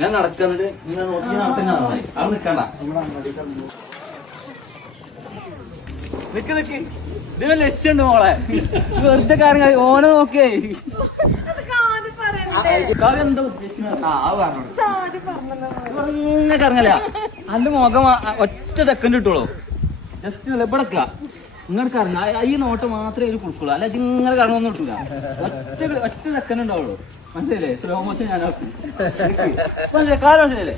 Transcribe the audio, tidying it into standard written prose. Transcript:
ഞാൻ നടക്കുന്നത് നിങ്ങൾ നോക്കി നടത്തുന്ന അവിടെ നിക്കണ്ട നിക്ക് ഇതിന് ലക്ഷ്യമുണ്ട് മോളെ വെറുതെ കാര്യം ഓനെ നോക്കേ എന്താ ഉദ്ദേശിക്കുന്നത് ഇറങ്ങല അല്ല മുഖം ഒറ്റ സെക്കൻഡ് കിട്ടുള്ളൂ ജസ്റ്റ് ഇവിടെ ഇങ്ങനെ കറങ്ങ ഈ നോട്ട് മാത്രമേ ഒരു കൊടുക്കുള്ളൂ അല്ല ഇങ്ങനെ കറങ്ങൊന്നും കിട്ടൂല ഒറ്റ സെക്കൻഡ് ഉണ്ടാവുള്ളൂ മനസ്സിലല്ലേ സ്ലോ മോഷൻ ഞാനാക്കും കാര്യം മനസ്സിലല്ലേ